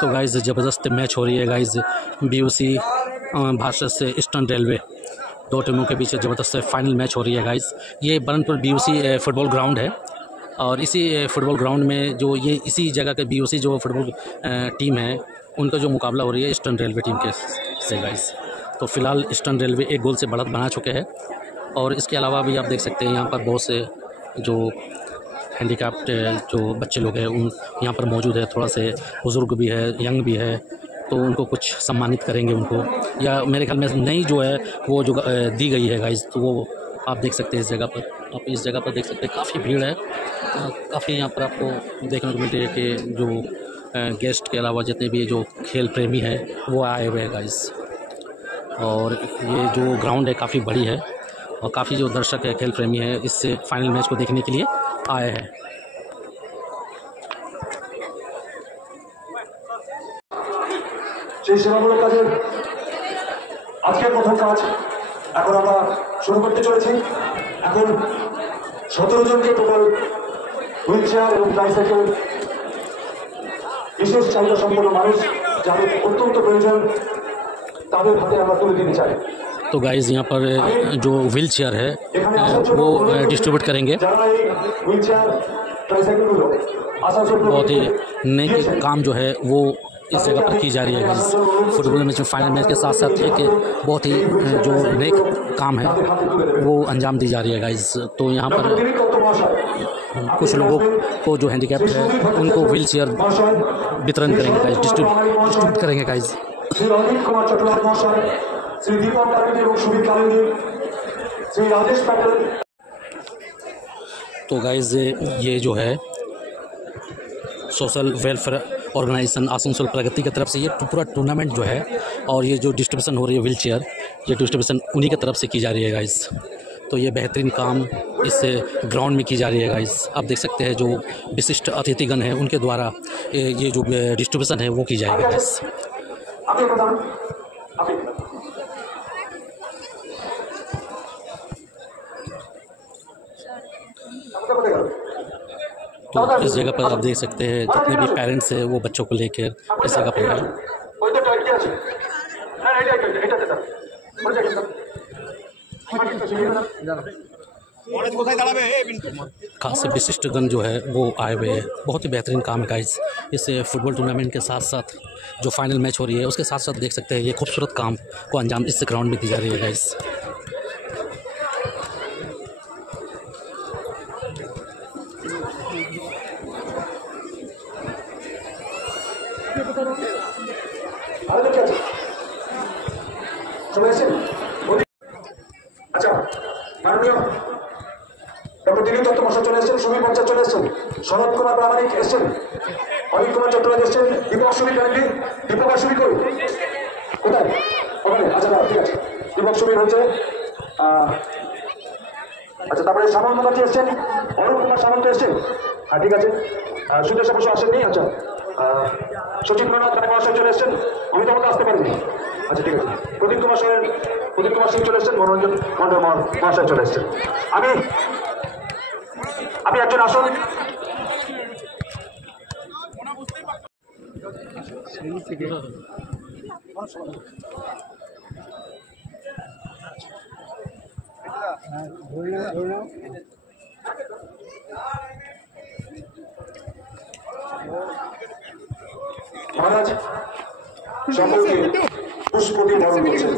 तो गाइज़ ज़बरदस्त मैच हो रही है guys, BUC versus eastern railway, दो टीमों के बीच ज़बरदस्त फाइनल मैच हो रही है गाइज़। ये बरनपुर BUC फुटबॉल ग्राउंड है और इसी फुटबॉल ग्राउंड में जो ये इसी जगह के BUC जो फुटबॉल टीम है उनका जो मुकाबला हो रही है ईस्टर्न रेलवे टीम के से गाइज़। तो फ़िलहाल ईस्टर्न रेलवे एक गोल से बढ़त बना चुके हैं और इसके अलावा भी आप देख सकते हैं यहाँ पर बहुत से जो हैंडीकैप्ड जो बच्चे लोग हैं उन यहाँ पर मौजूद है, थोड़ा से बुज़ुर्ग भी है, यंग भी है, तो उनको कुछ सम्मानित करेंगे उनको, या मेरे ख्याल में नई जो है वो जो दी गई है गाइज़, तो वो आप देख सकते हैं इस जगह पर। आप इस जगह पर देख सकते हैं काफ़ी भीड़ है, काफ़ी यहाँ पर आपको देखने को मिलती है कि जो गेस्ट के अलावा जितने भी जो खेल प्रेमी हैं वो आए हुए हैं गाइज़। और ये जो ग्राउंड है काफ़ी बड़ी है और काफ़ी जो दर्शक है, खेल प्रेमी है, इस फाइनल मैच को देखने के लिए आए हैं। সেই সেবামূলক কাজের আজকের প্রথম কাজ এখন আমরা শুরু করতে চলেছি। এখন 17 জনকে টোটাল হুইল চেয়ার এবং ট্রাইসাইকেল বিশেষ চাহিদা সম্পন্ন মানুষ যাদের অত্যন্ত প্রয়োজন তাদের হাতে আমরা তুলে দিতে চাই। तो गाइज़ यहाँ पर जो व्हील चेयर है वो डिस्ट्रीब्यूट करेंगे। बहुत ही नेक काम जो है वो इस जगह पर की जा रही है गाइज़। फुटबॉल मैच में फाइनल मैच के साथ साथ एक बहुत ही जो नेक काम है वो अंजाम दी जा रही है गाइज़। तो यहाँ पर कुछ लोगों को जो हैंडीकैप है उनको व्हील चेयर वितरण करेंगे गाइज़, डिस्ट्रीब्यूट करेंगे गाइज़। श्री दीपक कार्मिक एवं सुमित कालिंदी, श्री राजेश पैटल। तो गाइज ये जो है सोशल वेलफेयर ऑर्गेनाइजेशन आसनसोल प्रगति की तरफ से ये पूरा टूर्नामेंट जो है और ये जो डिस्ट्रीब्यूशन हो रही है व्हील चेयर, ये डिस्ट्रीब्यूशन उन्हीं की तरफ से की जा रही है गाइज। तो ये बेहतरीन काम इस ग्राउंड में की जा रही है गाइज। आप देख सकते हैं जो विशिष्ट अतिथिगण हैं उनके द्वारा ये जो डिस्ट्रीब्यूशन है वो की जाएगी गाइज। तो इस जगह पर आप देख सकते हैं जितने भी पेरेंट्स हैं वो बच्चों को लेकर इस जगह पर आए। खास विशिष्टगण जो है वो आए हुए हैं। बहुत ही बेहतरीन काम है गाइस। इस फुटबॉल टूर्नामेंट के साथ साथ जो फाइनल मैच हो रही है उसके साथ साथ देख सकते हैं ये खूबसूरत काम को अंजाम इस ग्राउंड में दी जा रही है गाइस। अच्छा माननीय डॉक्टर दिलीप दत्त मशा चले एसेছেন, সুবীর পঞ্চায়েত চলে এসেছেন, শরৎ কুমার প্রামাণিক এসেছেন, অনিক কুমার চট্টোপাধ্যায় এসেছেন, দীপক সুবীর কান্দি, দীপক আর সুবীর কই কোথায় ওখানে? আচ্ছা ঠিক আছে, দীপক সুবীর হচ্ছে আচ্ছা। তারপরে সামন্ত মুখার্জি এসেছেন, অরুণ কুমার সামন্ত এসেছেন, হ্যাঁ ঠিক আছে। সুদেশ অবশ্য আসেননি। আচ্ছা সচিন্দ্রনাথ রায় মহাশয় চলে এসেছেন, অমিতাভ আসতে পারেননি। আচ্ছা ঠিক আছে। প্রদীপ কুমার সিং চলে এসেছেন, মনোরঞ্জন মন্ডল মহাশয় চলে এসেছেন। আপনি একজন আসুন। মহারাজ সকলকে পুষ্প দিয়ে বরণ করছেন।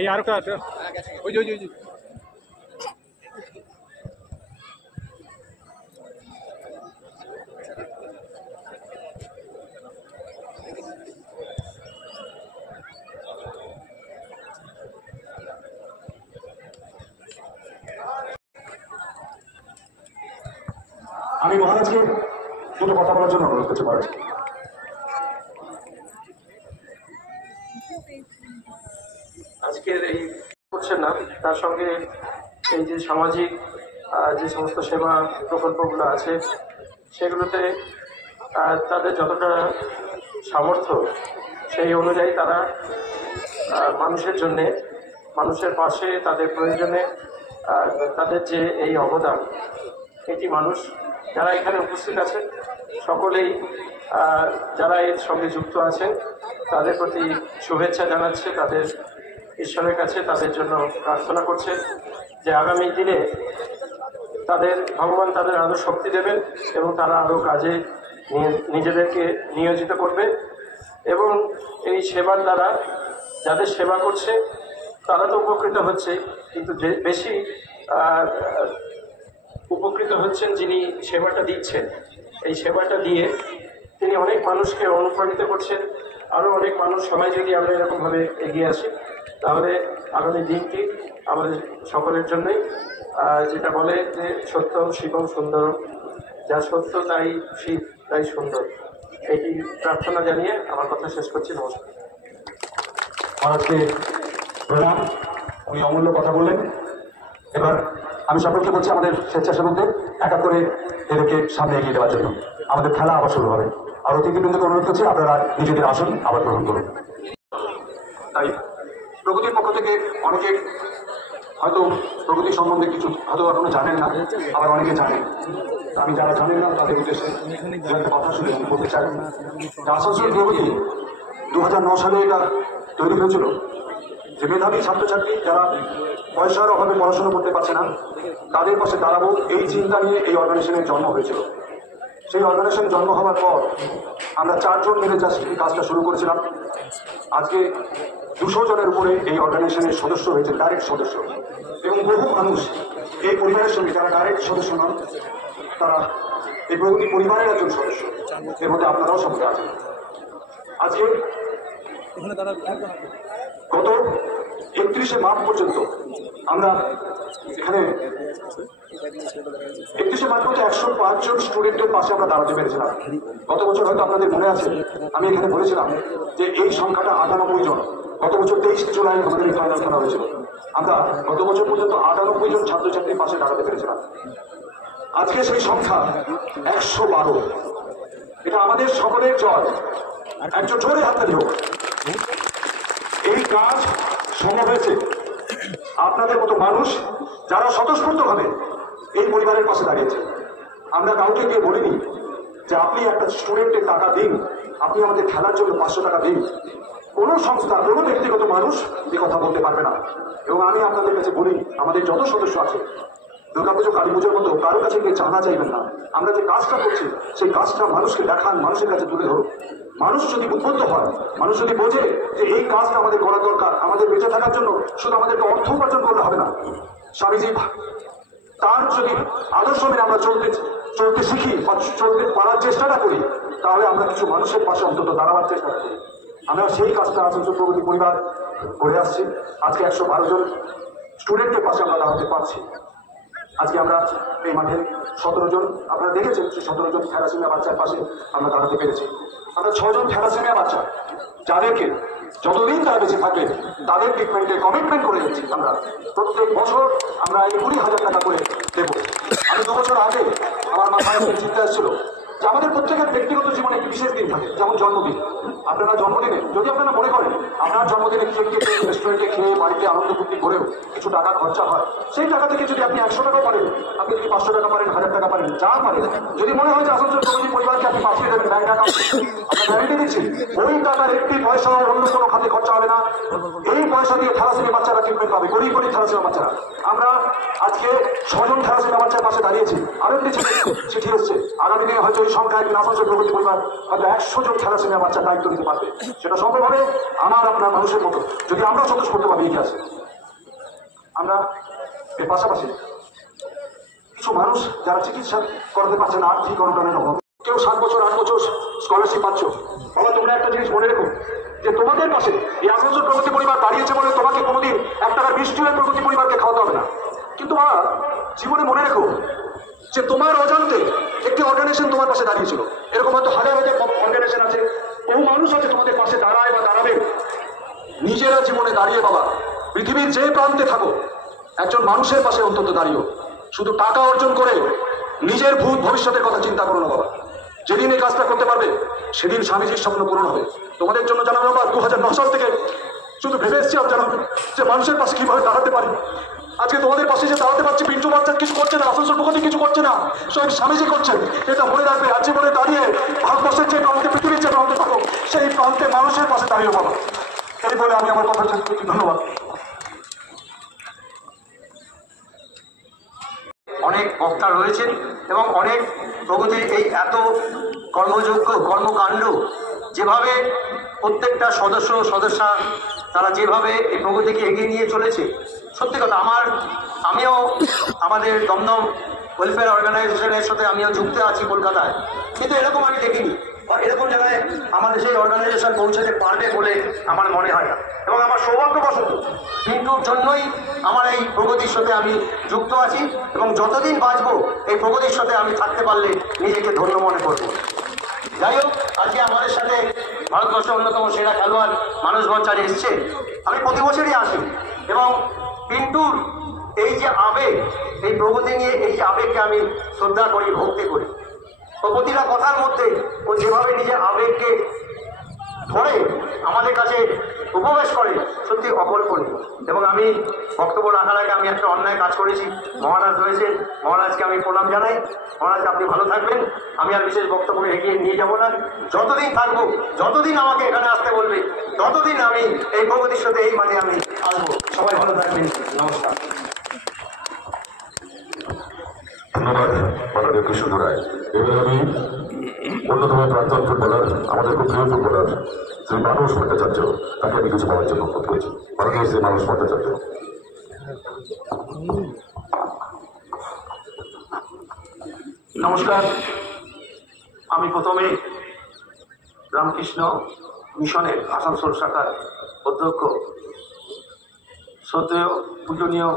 এই আর কা আছে ওই যে আমি মহারাজকে দুটো কথা বলার জন্য অনুরোধ করতে পারি। আজকের এই করছেন না, তার সঙ্গে এই যে সামাজিক যে সমস্ত সেবা প্রকল্পগুলো আছে সেগুলোতে তাদের যতটা সামর্থ্য সেই অনুযায়ী তারা মানুষের জন্যে, মানুষের পাশে, তাদের প্রয়োজনে তাদের যে এই অবদান, এটি মানুষ যারা এখানে উপস্থিত আছেন সকলেই যারা এর সঙ্গে যুক্ত আছেন তাদের প্রতি শুভেচ্ছা জানাচ্ছে, তাদের ঈশ্বরের কাছে তাদের জন্য প্রার্থনা করছে যে আগামী দিনে তাদের ভগবান তাদের আরও শক্তি দেবেন এবং তারা আরও কাজে নিজেদেরকে নিয়োজিত করবে এবং এই সেবার দ্বারা যাদের সেবা করছে তারা তো উপকৃত হচ্ছে, কিন্তু যে বেশি উপকৃত হচ্ছেন যিনি সেবাটা দিচ্ছেন। এই সেবাটা দিয়ে তিনি অনেক মানুষকে অনুপ্রাণিত করছেন। আরও অনেক মানুষ, সবাই যদি আমরা এরকমভাবে এগিয়ে আসি তাহলে আগামী দিনটি আমাদের সকলের জন্যই, যেটা বলে যে সত্যম শিবম সুন্দরম, যা সত্য তাই শিব তাই সুন্দর, এটি প্রার্থনা জানিয়ে আমার কথা শেষ করছি। নমস্কার। মহারাজকে প্রণাম, উনি অমূল্য কথা বললেন। এবার আমি সকলকে বলছি আমাদের স্বেচ্ছাসেবকদের এক এক করে এদেরকে সামনে এগিয়ে দেওয়ার জন্য। আমাদের খেলা আবার শুরু হবে। আর অতিথিবৃন্দকে অনুরোধ করছি আপনারা নিজেদের আসন আবার গ্রহণ করুন। তাই প্রগতির পক্ষ থেকে অনেকে হয়তো প্রগতি সম্বন্ধে কিছু হয়তো আপনারা জানেন না, আবার অনেকে জানেন। আমি যারা জানেন না তাদের উদ্দেশ্যে একটা কথা শুনে আমি বলতে চাই যে আসানসোল প্রগতি 2009 সালে এটা তৈরি হয়েছিল যে মেধাবী ছাত্রছাত্রী যারা পয়সার অভাবে পড়াশোনা করতে পারছে না তাদের পাশে দাঁড়াবো, এই চিন্তা নিয়ে এই অর্গানাইজেশনের জন্ম হয়েছিল। সেই অর্গানাইজেশন জন্ম হওয়ার পর আমরা 4 জন মিলে কাজটা শুরু করেছিলাম। আজকে 200 জনের উপরে এই অর্গানাইজেশনের সদস্য হয়েছে, ডাইরেক্ট সদস্য, এবং বহু মানুষ এই পরিবারের সঙ্গে যারা ডাইরেক্ট সদস্য নন তারা এই প্রগতি পরিবারের একজন সদস্য। এর মধ্যে আপনারাও সঙ্গে আছেন। আজকে গত 31শে মার্চ পর্যন্ত আমরা এখানে 31শে মার্চ পর্যন্ত 105 জন স্টুডেন্টের পাশে আমরা দাঁড়াতে পেরেছিলাম। গত বছর হয়তো আপনাদের মনে আছে আমি এখানে বলেছিলাম যে এই সংখ্যাটা 98 জন। গত বছর 23 জুলাই আমাদের এই ফাইনাল করা হয়েছিল। আমরা গত বছর পর্যন্ত 98 জন ছাত্রছাত্রীর পাশে দাঁড়াতে পেরেছিলাম। আজকে সেই সংখ্যা 112। এটা আমাদের সকলের জয়। একজন জোরে হাততালি হোক। এই কাজ সম্ভব হয়েছে আপনাদের মতো মানুষ যারা স্বতঃস্ফূর্তভাবে এই পরিবারের পাশে দাঁড়িয়েছে। আমরা কাউকে গিয়ে বলিনি যে আপনি একটা স্টুডেন্টের টাকা দিন, আপনি আমাদের খেলার জন্য 500 টাকা দিন। কোনো সংস্থা, কোনো ব্যক্তিগত মানুষ এ কথা বলতে পারবে না। এবং আমি আপনাদের কাছে বলি, আমাদের যত সদস্য আছে দুর্গাপুজো, কালী পুজোর মতো কারো কাছে গিয়ে চাঁদা চাইবেন না। আমরা যে কাজটা করছি সেই কাজটা মানুষকে দেখান, মানুষের কাছে তুলে ধরুন। মানুষ যদি উদ্বুদ্ধ হয়, মানুষ যদি বোঝে যে এই কাজটা আমাদের করা দরকার, আমাদের বেঁচে থাকার জন্য শুধু আমাদেরকে অর্থ উপার্জন করলে হবে না, স্বামীজি তার যদি আদর্শ মেনে আমরা চলতে শিখি বা চলতে পারার চেষ্টাটা করি, তাহলে আমরা কিছু মানুষের পাশে অন্তত দাঁড়াবার চেষ্টা করি। আমরা সেই কাজটা আসানসোল প্রগতি পরিবার করে আসছি। আজকে 112 জন স্টুডেন্টের পাশে আমরা দাঁড়াতে পারছি। আজকে আমরা এই মাঠে 17 জন, আপনারা দেখেছেন যে 17 জন থ্যালাসেমিয়া বাচ্চার পাশে আমরা দাঁড়াতে পেরেছি। আমরা 6 জন থ্যালাসেমিয়া বাচ্চা যাদেরকে যতদিন তারা বেঁচে থাকবে তাদের ট্রিটমেন্টে কমিটমেন্ট করে যাচ্ছি। আমরা প্রত্যেক বছর আমরা এই 20,000 টাকা করে দেবো। আমি 2 বছর আগে আমার মাথায় চিন্তা এসেছিল যে আমাদের প্রত্যেকের ব্যক্তিগত জীবনে একটি বিশেষ দিন থাকে, যেমন জন্মদিন। আপনারা জন্মদিনে যদি আপনারা মনে করেন আপনার জন্মদিনে কেক কেটে রেস্টুরেন্টে খেয়ে বাড়িতে আনন্দ ফুর্তি করেও কিছু টাকা খরচা হয়, সেই টাকা থেকে যদি আপনি 100 টাকা পারেন, আপনি যদি 500 টাকা পারেন, 1000 টাকা পারেন, যা পারেন, যদি মনে হয় যে আসানসোল প্রগতি পরিবারকে আপনি পাঠিয়ে দেবেন ব্যাংক অ্যাকাউন্টে, আমরা গ্যারান্টি দিচ্ছি ওই টাকার একটি পয়সা অন্য কোনো খাতে খরচা হবে না। এই পয়সা দিয়ে থ্যালাসেমিয়া বাচ্চারা ট্রিটমেন্ট পাবে, গরিব গরিব থ্যালাসেমিয়া বাচ্চারা। আমরা আজকে 6 জন থ্যালাসেমিয়া বাচ্চার পাশে দাঁড়িয়েছি। আরো একটি চিঠি এসছে, আগামী দিনে হয়তো এই সংখ্যা একদিন আসানসোল প্রগতি পরিবার হয়তো 100 জন থ্যালাসেমিয়া বাচ্চার দায়িত্ব নিতে পারবে। সেটা সম্ভব হবে আমার আপনার মানুষের মতো যদি আমরা স্বতঃস্ফূর্তভাবে এগিয়ে আসি। আমরা এর পাশাপাশি কিছু মানুষ যারা চিকিৎসা করাতে পারছে না, আর্থিক অনটনের অভাব, কেউ 7 বছর 8 বছর স্কলারশিপ পাচ্ছ, বাবা তোমরা একটা জিনিস মনে রেখো যে তোমাদের পাশে এই আসানসোল প্রগতি পরিবার দাঁড়িয়েছে বলে তোমাকে কোনোদিন 1 টাকার মিষ্টি হয়ে প্রগতি পরিবারকে খাওয়াতে হবে না। কিন্তু মা জীবনে মনে রেখো যে তোমার অজান্তে একটি অর্গানাইজেশন তোমার পাশে দাঁড়িয়েছিল। এরকম হয়তো হাজার হাজার অর্গানাইজেশন আছে, বহু মানুষ আছে তোমাদের পাশে দাঁড়ায় বা দাঁড়াবে। নিজেরা জীবনে দাঁড়িয়ে বাবা পৃথিবীর যে প্রান্তে থাকো একজন মানুষের পাশে অন্তত দাঁড়িয়েও। শুধু টাকা অর্জন করে নিজের ভবিষ্যতের কথা চিন্তা করো না বাবা। যেদিন এই কাজটা করতে পারবে সেদিন স্বামীজির স্বপ্ন পূরণ হবে। তোমাদের জন্য জানানো বাবা 2009 সাল থেকে শুধু ভেবে এসেছি আর জানাবো যে মানুষের পাশে কিভাবে দাঁড়াতে পারি। আজকে তোমাদের পাশে যে দাঁড়াতে পারছি, পিন্টু বাচ্চা কিছু করছে না, আসানসোল প্রগতি কিছু করছে না, স্বয়ং স্বামীজি করছেন। এটা মনে রাখবে, আজ জীবনে দাঁড়িয়ে ভারতবর্ষের যে প্রান্তে, পৃথিবীর যে প্রান্তে থাকো সেই প্রান্তে মানুষের পাশে দাঁড়িয়ে বাবা। এই বলে আমি আমার কথা শেষ করছি। ধন্যবাদ। অনেক বক্তা রয়েছেন এবং অনেক প্রগতির এই এত কর্মযোগ্য কর্মকাণ্ড, যেভাবে প্রত্যেকটা সদস্যা তারা যেভাবে এই প্রগতিকে এগিয়ে নিয়ে চলেছে, সত্যি কথা আমিও আমাদের দমদম ওয়েলফেয়ার অর্গানাইজেশনের সাথে আমিও যুক্ত আছি কলকাতায়, কিন্তু এরকম আমি দেখিনি বা এরকম জায়গায় আমাদের সেই অর্গানাইজেশন পৌঁছাতে পারবে বলে আমার মনে হয় না। এবং আমার সৌভাগ্যবশত পিন্টুর জন্যই আমার এই প্রগতির সাথে আমি যুক্ত আছি এবং যতদিন বাঁচবো এই প্রগতির সাথে আমি থাকতে পারলে নিজেকে ধন্য মনে করব। যাই হোক, আজকে আমাদের সাথে ভারতবর্ষের অন্যতম সেরা খেলোয়াড় মানস ভট্টাচার্য এসছে। আমি প্রতি বছরই আসি এবং পিন্টুর এই যে আবেগ, এই প্রগতি নিয়ে এই যে আবেগকে আমি শ্রদ্ধা করি, ভক্তি করি। তো প্রতিটা কথার মধ্যে ও যেভাবে নিজের আবেগকে ধরে আমাদের কাছে উপবেশ করে, সত্যি অকল্পনীয়। এবং আমি বক্তব্য রাখার আগে আমি একটা অন্যায় কাজ করেছি। মহারাজ রয়েছেন, মহারাজকে আমি প্রণাম জানাই। মহারাজ, আপনি ভালো থাকবেন। আমি আর বিশেষ বক্তব্য এগিয়ে নিয়ে যাব না। যতদিন থাকবো, যতদিন আমাকে এখানে আসতে বলবে, ততদিন আমি এই প্রগতির সাথে এই মাঠে আমি আসবো। সবাই ভালো থাকবেন। নমস্কার। ধন্যবাদ মাননীয় কৃষ্ণ রায়। এবার আমি অন্যতম প্রাক্তন ফুটবলার, আমাদের খুব প্রিয় ফুটবলার শ্রী মানস ভট্টাচার্য, তাকে আমি কিছু বলার জন্য অনুরোধ করেছি। মাননীয় শ্রী মানস ভট্টাচার্য। নমস্কার। আমি প্রথমে রামকৃষ্ণ মিশনের আসানসোল শাখার অধ্যক্ষ শ্রদ্ধেয় পূজনীয়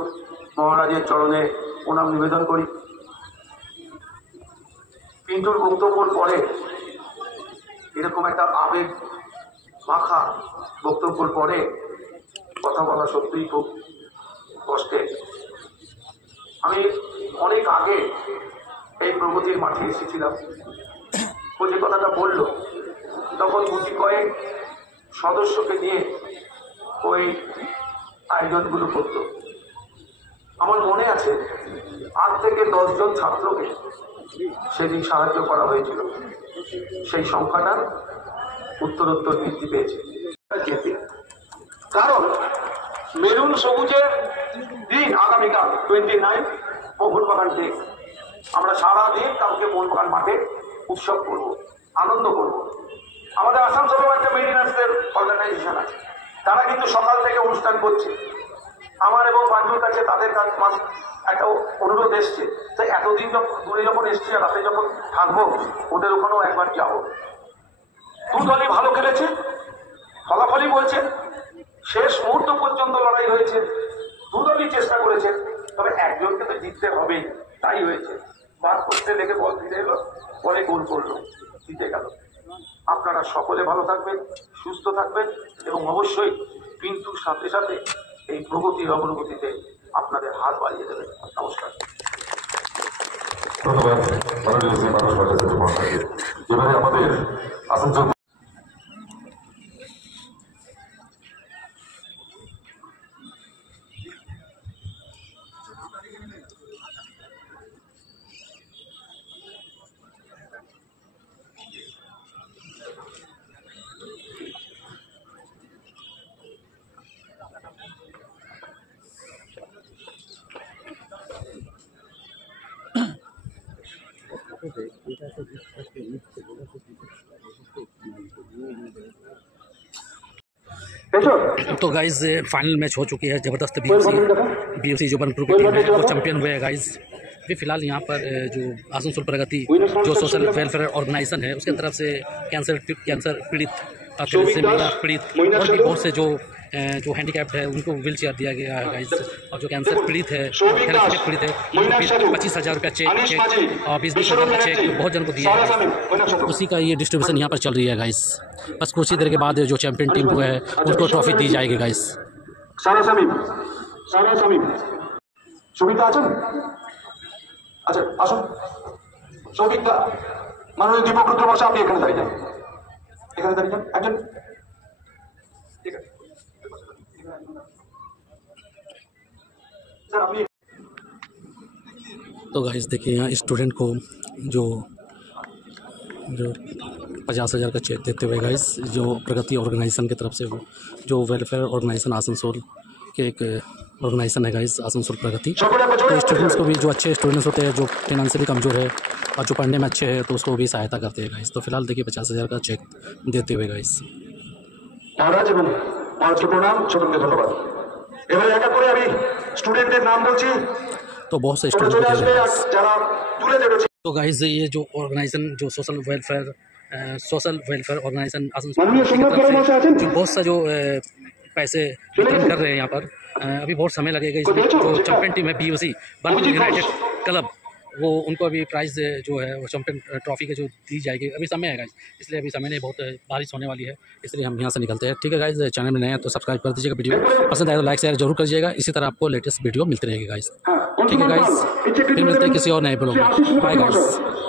মহারাজের চরণে প্রণাম নিবেদন করি। পিন্টুর বক্তব্যর পরে এরকম একটা আবেগ মাখা বক্তব্যর পরে কথা বলা সত্যিই খুব কষ্টের। আমি অনেক আগে এই প্রগতির মাঠে এসেছিলাম। ও যে কথাটা বলল, তখন গুটি কয়েক সদস্যকে নিয়ে ওই আয়োজনগুলো করত। আমার মনে আছে 8 থেকে 10 জন ছাত্রকে সেদিন সাহায্য করা হয়েছিল। সেই সংখ্যাটা উত্তরোত্তর বৃদ্ধি পেয়েছে। কারণ মেরুন সবুজের দিন আগামীকাল 29 মোহনবাগান ডে। আমরা সারাদিন কালকে মোহনবাগান মাঠে উৎসব করব, আনন্দ করব। আমাদের আসানসোলেও একটা মেরিনার্সদের অর্গানাইজেশন আছে, তারা কিন্তু সকাল থেকে অনুষ্ঠান করছে। আমার এবং বান্ধুর কাছে তাদের একটা অনুরোধ এসছে, তাই এতদিন দূরে যখন এসছি আর রাতে যখন থাকবো, ওদের ওখানেও একবার যাবো। দু দলই ভালো খেলেছে, ফলাফলই বলছে। শেষ মুহূর্ত পর্যন্ত লড়াই হয়েছে, দু দলই চেষ্টা করেছে, তবে একজনকে তো জিততে হবেই, তাই হয়েছে। বাদ করতে লেগে বল ফিরে এলো, পরে গোল করলো, জিতে গেল। আপনারা সকলে ভালো থাকবেন, সুস্থ থাকবেন এবং অবশ্যই পিন্টুর সাথে সাথে এই প্রগতির অগ্রগতিতে আপনাদের হাত বাড়িয়ে দেবেন। নমস্কার। ধন্যবাদ মাননীয় শ্রী মানস ভট্টাচার্য মহাশয়কে। এবারে আমাদের আসানসোল तो गाइज फाइनल मैच हो चुकी है, ज़बरदस्त बीयूसी जो बनपुर की टीम है वो चैंपियन हुए हैं गाइज। अभी फिलहाल यहाँ पर जो आसनसोल प्रगति जो सोशल वेलफेयर ऑर्गेनाइजेशन है उसके तरफ से कैंसर पीड़ित से महिला पीड़ित और भी बहुत से जो हैंडीकैप्ड है उनको व्हील चेयर दिया गया है गाइज। और जो कैंसर पीड़ित है, थैलेसीमिया पीड़ित है, उनको 25,000 रुपया चेक और 20,000 का चेक बहुत जन को दिया है। उसी का ये डिस्ट्रीब्यूशन यहाँ पर चल रही है गाइज। बस कुछ ही देर के बाद जो चैंपियन टीम को है उनको ट्रॉफी दी जाएगी गाइज। সারা শামীম, সারা শামীম, সবিতা আছেন? আচ্ছা আসুন। সৌভিকদা, মাননীয় দীপক রুদ্র মশাই, আপনি এখানে দাঁড়িয়ে যান, এখানে দাঁড়িয়ে যান একজন। ঠিক আছে স্যার, আপনি। तो गाइस देखिए यहाँ स्टूडेंट को जो 50,000 का चेक देते हुए गाइस, जो प्रगति ऑर्गेनाइजेशन की तरफ से वो जो वेलफेयर ऑर्गेनाइजेशन आसनसोल के एक ऑर्गेनाइजेशन है गाइस, आसनसोल प्रगति। तो स्टूडेंट्स को भी, जो अच्छे स्टूडेंट्स होते हैं, जो फाइनेंशियली कमज़ोर है और जो पढ़ने में अच्छे हैं, तो उसको भी सहायता करते हैं गाइस। तो फिलहाल देखिए 50,000 का चेक देते हुए गाइस। মহারাজ এবং মহারাজকে প্রণাম, ছোটকে ধন্যবাদ। এবারে একা করে আমি স্টুডেন্টদের নাম বলছি, तो बहुत से চলে स्टूडेंट আসবে আর যারা তুলে দেবে। तो गाइस ये जो ऑर्गेनाइजेशन, जो सोशल वेलफेयर ऑर्गेनाइजेशन माननीय सम्राट गौरव महोदय आছেন? जो बहुत सा जो पैसे वितरण कर रहे हैं यहाँ पर, अभी बहुत समय लगेगा। इसमें जो चैंपियन टीम है BUC बर्नपुर यूनाइटेड क्लब, वो उनको अभी प्राइज़ जो है वो चैंपियन ट्रॉफी के जो दी जाएगी, अभी समय है गाइस, इसलिए अभी समय नहीं, बहुत बारिश होने वाली है, इसलिए हम यहाँ से निकलते हैं। ठीक है गाइस, चैनल में नए हैं तो सब्सक्राइब कर दीजिएगा, वीडियो पसंद आए तो लाइक शेयर जरूर करिएगा। इसी तरह आपको लेटेस्ट वीडियो मिलती रहेगी गाइस। ठीक है गाइस, फिर मिलते हैं किसी और नए ब्लॉग में। Bye guys.